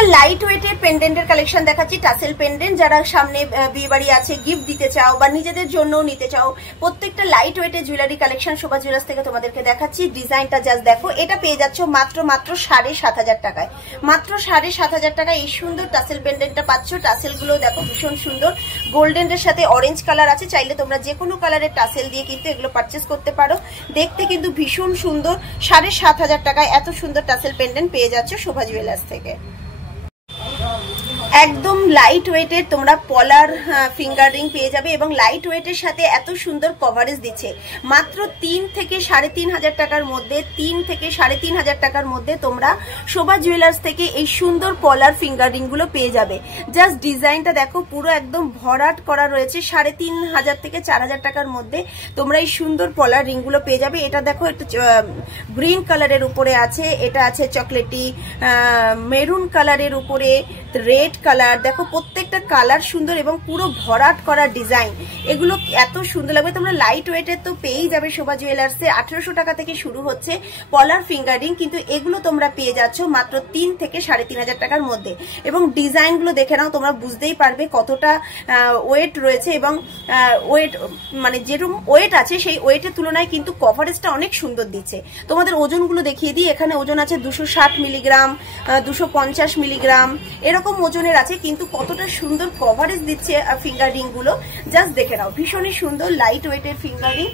একটা লাইট ওয়েটের পেন্ডেন্টের কালেকশন দেখাচ্ছি, টাসেল পেন্ডেন্ট। যারা সামনে বিয়ে বাড়ি আছে গিফট দিতে চাও বা নিজেদের জন্য নিতে চাও, প্রত্যেকটা লাইট ওয়েটের জুয়েলারি কালেকশন শোভা জুয়েলার্স থেকে তোমাদেরকে দেখাচ্ছি। ডিজাইনটা জাস্ট দেখো, এটা পেয়ে যাচ্ছ মাত্র 7,500 টাকায়। মাত্র 7,500 টাকায় এই সুন্দর টাসেল পেন্ডেন্টটা পাচ্ছ। টাসেল গুলো দেখো ভীষণ সুন্দর, গোল্ডেনের সাথে অরেঞ্জ কালার আছে। চাইলে তোমরা যে কোনো কালারের টাসেল দিয়ে কিন্তু এগুলো পারচেস করতে পারো। দেখতে কিন্তু ভীষণ সুন্দর। 7,500 টাকায় এত সুন্দর টাসেল পেন্ডেন্ট পেয়ে যাচ্ছ শোভা জুয়েলার্স থেকে। একদম লাইট ওয়েটের তোমরা পলার ফিঙ্গার রিং পেয়ে যাবে এবং লাইট ওয়েটের সাথে এত সুন্দর কভারেজ দিচ্ছে। মাত্র 3 থেকে 3,500 টাকার মধ্যে, 3 থেকে 3,500 টাকার মধ্যে তোমরা শোভা জুয়েলার্স থেকে এই সুন্দর পলার ফিঙ্গার রিং গুলো পেয়ে যাবে। জাস্ট ডিজাইনটা দেখো, পুরো একদম ভরাট করা রয়েছে। 3,500 থেকে 4,000 টাকার মধ্যে তোমরা এই সুন্দর পলার রিং গুলো পেয়ে যাবে। এটা দেখো একটু গ্রিন কালারের উপরে আছে, এটা আছে চকলেটি মেরুন কালারের উপরে, রেড কালার। দেখো প্রত্যেকটা কালার সুন্দর এবং পুরো ভরাট করা ডিজাইন। এগুলো এত সুন্দর লাগবে। তোমরা লাইট ওয়েটের তো পেয়েই যাবে শোভা জুয়েলার্সে। 1800 টাকা থেকে শুরু হচ্ছে পলার ফিঙ্গারিং, কিন্তু এগুলো তোমরা পেয়ে যাচ্ছ মাত্র 3 থেকে 3,500 টাকার মধ্যে। এবং ডিজাইন গুলো দেখে নাও, তোমরা বুঝতেই পারবে কতটা ওয়েট রয়েছে এবং ওয়েট মানে যেরকম ওয়েট আছে সেই ওয়েটের তুলনায় কিন্তু কভারেজটা অনেক সুন্দর দিচ্ছে। তোমাদের ওজনগুলো দেখিয়ে দিই। এখানে ওজন আছে 260 মিলিগ্রাম, 250 মিলিগ্রাম, এরকম ওজনের আছে, কিন্তু কতটা সুন্দর কভারেজ দিচ্ছে ফিঙ্গার রিং গুলো জাস্ট দেখে নাও। ভীষণই সুন্দর লাইট ওয়েটের ফিঙ্গার রিং।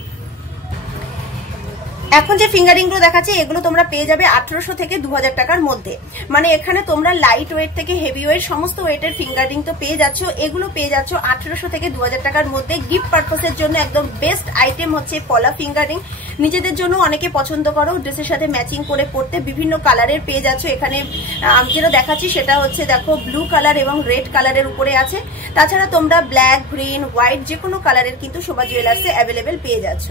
এখন যে ফিঙ্গারিং গুলো দেখাচ্ছি এগুলো তোমরা পেয়ে যাবে 1800 থেকে 2000 টাকার মধ্যে। মানে এখানে তোমরা লাইট ওয়েট থেকে হেভি ওয়েট সমস্ত ওয়েটের ফিঙ্গারিং তো পেয়ে যাচ্ছ। এগুলো পেয়ে যাচ্ছ 1800 থেকে 2000 টাকার মধ্যে। গিফট পারপাসের জন্য একদম বেস্ট আইটেম হচ্ছে পলা ফিঙ্গারিং। নিজেদের জন্য অনেকে পছন্দ করো ড্রেসের সাথে ম্যাচিং করে পড়তে, বিভিন্ন কালারের পেয়ে যাচ্ছ। এখানে আমি যেটা দেখাচ্ছি সেটা হচ্ছে দেখো ব্লু কালার এবং রেড কালারের উপরে আছে। তাছাড়া তোমরা ব্ল্যাক, গ্রিন, হোয়াইট যে কোনো কালারের কিন্তু শোভা জুয়েলার্সে অ্যাভেলেবেল পেয়ে যাচ্ছ।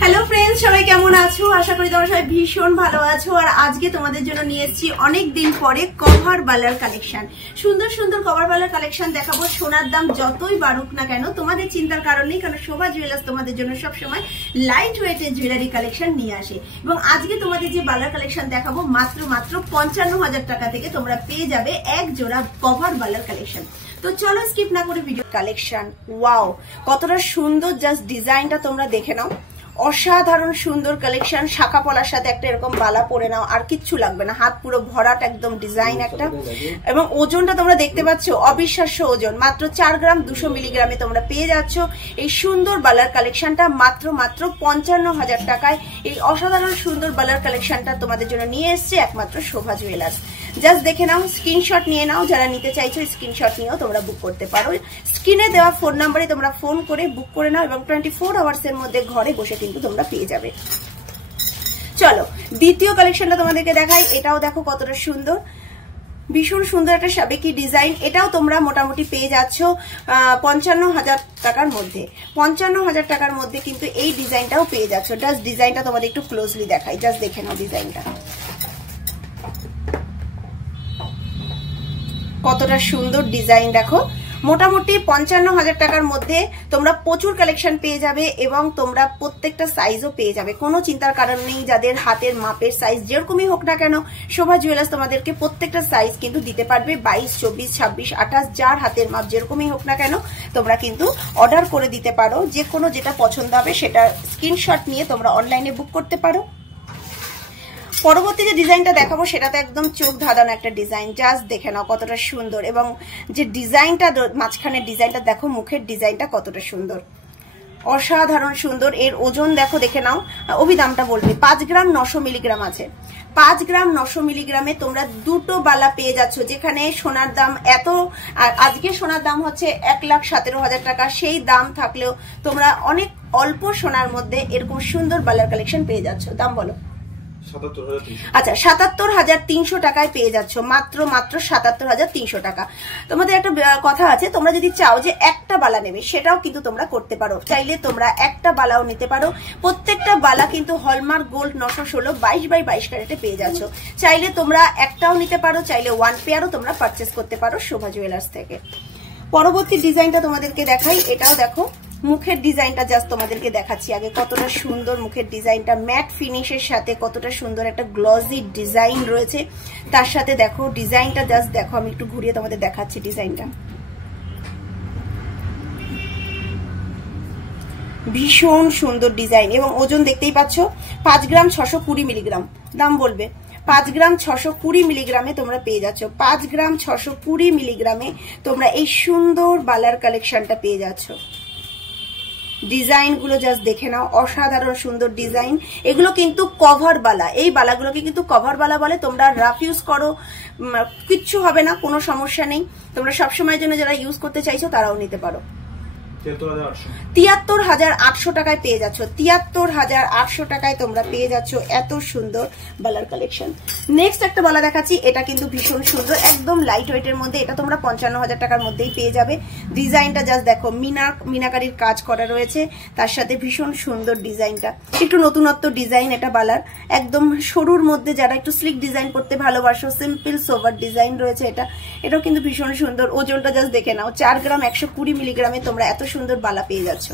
হ্যালো ফ্রেন্ডস, সবাই কেমন আছো? আশা করি তোমরা সবাই ভীষণ ভালো আছো। আর আজকে তোমাদের জন্য নিয়ে এসেছি অনেকদিন পরে কভার বালার কালেকশন। সুন্দর সুন্দর কভার বালার কালেকশন দেখাবো। সোনার দাম যতই বাড়ুক না কেন তোমাদের চিন্তার কারণ নেই, কারণ শোভা জুয়েলার্স তোমাদের জন্য সবসময় লাইট ওয়েটের জুয়েলারি কালেকশন নিয়ে আসে। এবং আজকে তোমাদের যে বালার কালেকশন দেখাবো মাত্র 55,000 টাকা থেকে তোমরা পেয়ে যাবে এক জোড়া কভার বালার কালেকশন। তো চলো স্কিপ না করে ভিডিও কালেকশন। ওয়াও, কতটা সুন্দর জাস্ট ডিজাইনটা তোমরা দেখে নাও। অসাধারণ সুন্দর কালেকশন। শাখা পলার সাথে একটা এরকম বালা পরে নাও, আর কিচ্ছু লাগবে না। হাত পুরো ভরাট একদম ডিজাইন একটা। এবং ওজনটা তোমরা দেখতে পাচ্ছ, অবিশ্বাস্য ওজন। মাত্র 4 গ্রাম 200 মিলিগ্রামে তোমরা পেয়ে যাচ্ছ এই সুন্দর বালার কালেকশনটা মাত্র 55,000 টাকায়। এই অসাধারণ সুন্দর বালার কালেকশনটা তোমাদের জন্য নিয়ে এসছে একমাত্র শোভা জুয়েলার্স। জাস্ট দেখে নাও, স্ক্রিনশট নিয়ে নাও। যারা নিতে চাইছো স্ক্রিনশট নিয়েও তোমরা বুক করতে পারো। স্ক্রিনে দেওয়া ফোন নাম্বারে তোমরা ফোন করে বুক করে নাও এবং 24 আওয়ার্স এর মধ্যে ঘরে বসে কিন্তু তোমরা পেয়ে যাবে। চলো দ্বিতীয় কালেকশনটা তোমাদেরকে দেখাই। এটাও দেখো কতটা সুন্দর, ভীষণ সুন্দর একটা সাবেকি ডিজাইন। এটাও তোমরা মোটামুটি পেয়ে যাচ্ছ 55,000 টাকার মধ্যে। 55,000 টাকার মধ্যে কিন্তু এই ডিজাইনটাও পেয়ে যাচ্ছ। জাস্ট ডিজাইনটা তোমাদের একটু ক্লোজলি দেখাই, জাস্ট দেখে নাও ডিজাইনটা কতটা সুন্দর ডিজাইন। দেখো মোটামুটি 55,000 টাকার মধ্যে তোমরা প্রচুর কালেকশন পেয়ে যাবে এবং তোমরা প্রত্যেকটা সাইজও পেয়ে যাবে। কোনো চিন্তার কারণ নেই। যাদের হাতের মাপের সাইজ যেরকমই হোক না কেন, শোভা জুয়েলার্স তোমাদেরকে প্রত্যেকটা সাইজ কিন্তু দিতে পারবে। 22, 24, 26, 28, যার হাতের মাপ যেরকমই হোক না কেন তোমরা কিন্তু অর্ডার করে দিতে পারো। যে কোনো যেটা পছন্দ হবে সেটা স্ক্রিনশট নিয়ে তোমরা অনলাইনে বুক করতে পারো। পরবর্তী যে ডিজাইনটা দেখাবো সেটা তো একদম চোখ ধাঁধানো একটা ডিজাইন। জাস্ট দেখে নাও কতটা সুন্দর। এবং যে ডিজাইনটা মাঝখানের ডিজাইনটা দেখো, মুখের ডিজাইনটা কতটা সুন্দর, অসাধারণ সুন্দর। এর ওজন দেখো, দেখে নাও। অভিদামটা বলবে 5 গ্রাম 900 মিলিগ্রাম আছে। 5 গ্রাম 900 মিলিগ্রামে তোমরা দুটো বালা পেয়ে যাচ্ছ। যেখানে সোনার দাম এত, আজকে সোনার দাম হচ্ছে 1,17,000 টাকা। সেই দাম থাকলেও তোমরা অনেক অল্প সোনার মধ্যে এরকম সুন্দর বালার কালেকশন পেয়ে যাচ্ছ। দাম বলো? আচ্ছা, 77,300 টাকায় পেয়ে যাচ্ছ। মাত্র 77,300 টাকা। তোমাদের একটা কথা আছে, তোমরা যদি চাও যে একটা বালা নেবে সেটাও কিন্তু তোমরা করতে পারো। চাইলে তোমরা একটা বালাও নিতে পারো। প্রত্যেকটা বালা কিন্তু হলমার্ক গোল্ড 916 22/22 ক্যারেটে পেয়ে যাচ্ছ। চাইলে তোমরা একটাও নিতে পারো, চাইলে 1 পেয়ারও তোমরা পারচেস করতে পারো শোভা জুয়েলার্স থেকে। পরবর্তী ডিজাইনটা তোমাদেরকে দেখাই। এটাও দেখো মুখের ডিজাইনটা জাস্ট তোমাদেরকে দেখাচ্ছি আগে, কতটা সুন্দর মুখের ডিজাইনটা, ম্যাট ফিনিশের সাথে কতটা সুন্দর একটা গ্লসি ডিজাইন রয়েছে। তার সাথে দেখো ডিজাইনটা জাস্ট দেখো, আমি একটু ঘুরিয়ে তোমাদের দেখাচ্ছি ডিজাইনটা। ভীষণ সুন্দর ডিজাইন এবং ওজন দেখতেই পাচ্ছ 5 গ্রাম 620 মিলিগ্রাম। দাম বলবে 5 গ্রাম 620 মিলিগ্রামে তোমরা পেয়ে যাচ্ছ। 5 গ্রাম 620 মিলিগ্রামে তোমরা এই সুন্দর বালার কালেকশনটা পেয়ে যাচ্ছ। ডিজাইন গুলো জাস্ট দেখে নাও, অসাধারণ সুন্দর ডিজাইন। এগুলো কিন্তু কভার বালা, এই বালাগুলোকে কিন্তু কভার বালা বলে। তোমরা রাফ ইউজ করো, কিচ্ছু হবে না, কোনো সমস্যা নেই। তোমরা সবসময়ের জন্য যারা ইউজ করতে চাইছো তারাও নিতে পারো। 73,800 টাকায় পেয়ে যাচ্ছ। 73,800 টাকায় তোমরা পেয়ে যাচ্ছ এত সুন্দর বালার কালেকশন। নেক্সট একটা বালা দেখাচ্ছি, এটা কিন্তু ভীষণ সুন্দর, একদম লাইট ওয়েটের মধ্যে। এটা তোমরা 55,000 টাকার মধ্যেই পেয়ে যাবে। ডিজাইনটা জাস্ট দেখো, মিনাকারির কাজ করা রয়েছে, তার সাথে ভীষণ সুন্দর ডিজাইনটা, একটু নতুনত্ব ডিজাইন এটা বালার। একদম সরুর মধ্যে যারা একটু স্লিক ডিজাইন করতে ভালোবাসো, সিম্পল সোভার ডিজাইন রয়েছে এটা। এটাও কিন্তু ভীষণ সুন্দর। ওজনটা জাস্ট দেখে নাও, 4 গ্রাম 120 মিলিগ্রামে তোমরা এত সুন্দর বালা পেয়ে যাচ্ছ।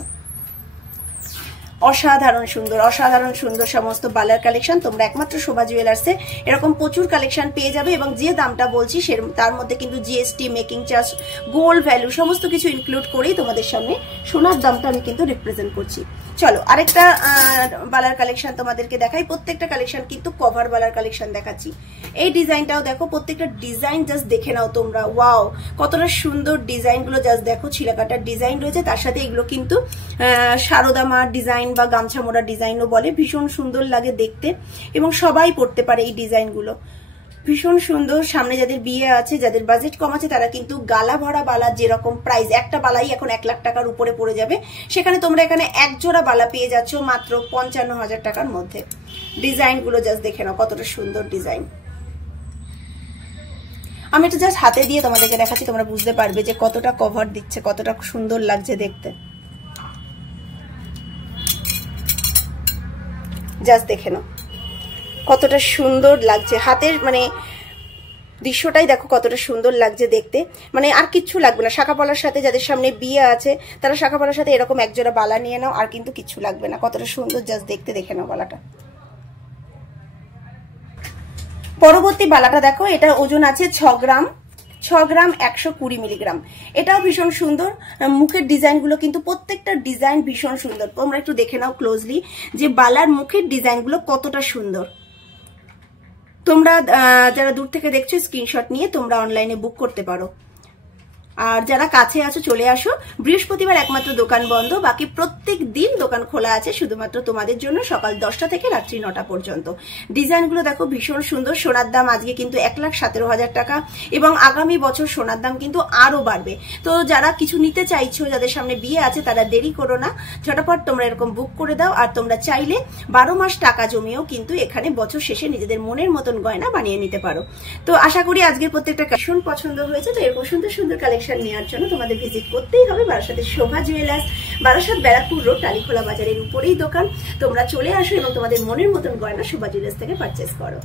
অসাধারণ সুন্দর, অসাধারণ সুন্দর সমস্ত বালার কালেকশন তোমরা একমাত্র শোভা জুয়েলার্সে এরকম প্রচুর কালেকশন পেয়ে যাবে। এবং যে দামটা বলছি তার মধ্যে কিন্তু GST, making charge, gold value সমস্ত কিছু ইনক্লুড করেই তোমাদের সামনে সোনার দামটা আমি কিন্তু রিপ্রেজেন্ট করছি। চলো আরেকটা বালার কালেকশন তোমাদেরকে দেখাই। প্রত্যেকটা কালেকশন কিন্তু কভার বালার কালেকশন দেখাচ্ছি। এই ডিজাইনটাও দেখো, প্রত্যেকটা ডিজাইন জাস্ট দেখে নাও তোমরা। ওয়াও, কতটা সুন্দর ডিজাইন গুলো জাস্ট দেখো, ছিলাকাটার ডিজাইন রয়েছে। তার সাথে এগুলো কিন্তু সারদামার ডিজাইন বা গামছা মোড়া ডিজাইনও বলে। ভীষণ সুন্দর লাগে দেখতে এবং সবাই পড়তে পারে এই ডিজাইনগুলো, ভীষণ সুন্দর। সামনে যাদের বিয়ে আছে, যাদের বাজেট কম আছে, তারা কিন্তু গালা ভরা বালা যেরকম প্রাইস, একটা বালাই এখন 1 লাখ টাকার উপরে পড়ে যাবে, সেখানে তোমরা এখানে এক জোড়া বালা পেয়ে যাচ্ছ মাত্র 55,000 টাকার মধ্যে। ডিজাইনগুলো জাস্ট দেখে নাও, কতটা সুন্দর ডিজাইন। আমি এটা জাস্ট হাতে দিয়ে তোমাদেরকে দেখাচ্ছি, তোমরা বুঝতে পারবে যে কতটা কভার দিচ্ছে, কতটা সুন্দর লাগছে দেখতে। জাস্ট দেখে নাও কতটা সুন্দর লাগছে, হাতের মানে দৃশ্যটাই দেখো কতটা সুন্দর লাগছে দেখতে। মানে আর কিচ্ছু লাগবে না। শাখা পলার সাথে যাদের সামনে বিয়ে আছে তারা শাখা পলার সাথে এরকম একজোড়া বালা নিয়ে নাও, আর কিন্তু কিচ্ছু লাগবে না। কতটা সুন্দর জাস্ট দেখতে, দেখে নাও বালাটা। পরবর্তী বালাটা দেখো, এটা ওজন আছে 6 গ্রাম 120 মিলিগ্রাম। এটাও ভীষণ সুন্দর। মুখের ডিজাইনগুলো কিন্তু প্রত্যেকটা ডিজাইন ভীষণ সুন্দর। তোমরা একটু দেখে নাও ক্লোজলি যে বালার মুখের ডিজাইনগুলো কতটা সুন্দর। তোমরা যারা দূর থেকে দেখছো স্ক্রিনশট নিয়ে তোমরা অনলাইনে বুক করতে পারো। আর যারা কাছে আছো চলে আসো। বৃহস্পতিবার একমাত্র দোকান বন্ধ, বাকি প্রত্যেক দিন দোকান খোলা আছে শুধুমাত্র তোমাদের জন্য সকাল 10টা থেকে রাত্রি 9টা পর্যন্ত। ডিজাইনগুলো দেখো ভীষণ সুন্দর। সোনার দাম আজকে কিন্তু 1,17,000 টাকা এবং আগামী বছর সোনার দাম কিন্তু আরো বাড়বে। তো যারা কিছু নিতে চাইছো, যাদের সামনে বিয়ে আছে, তারা দেরি করো না, ঝটাপট তোমরা এরকম বুক করে দাও। আর তোমরা চাইলে 12 মাস টাকা জমিয়েও কিন্তু এখানে বছর শেষে নিজেদের মনের মতন গয়না বানিয়ে নিতে পারো। তো আশা করি আজকের প্রত্যেকটা ভীষণ পছন্দ হয়েছে। তো এরকম সুন্দর সুন্দর কালেকশন নেওয়ার জন্য তোমাদের ভিজিট করতেই হবে বারাসাতের শোভা জুয়েলার্স, বারাসাত ব্যারাকপুর রোড, টালিখোলা বাজারের উপরেই দোকান। তোমরা চলে আসো এবং তোমাদের মনের মতন গয়না শোভা জুয়েলার্স থেকে পারচেস করো।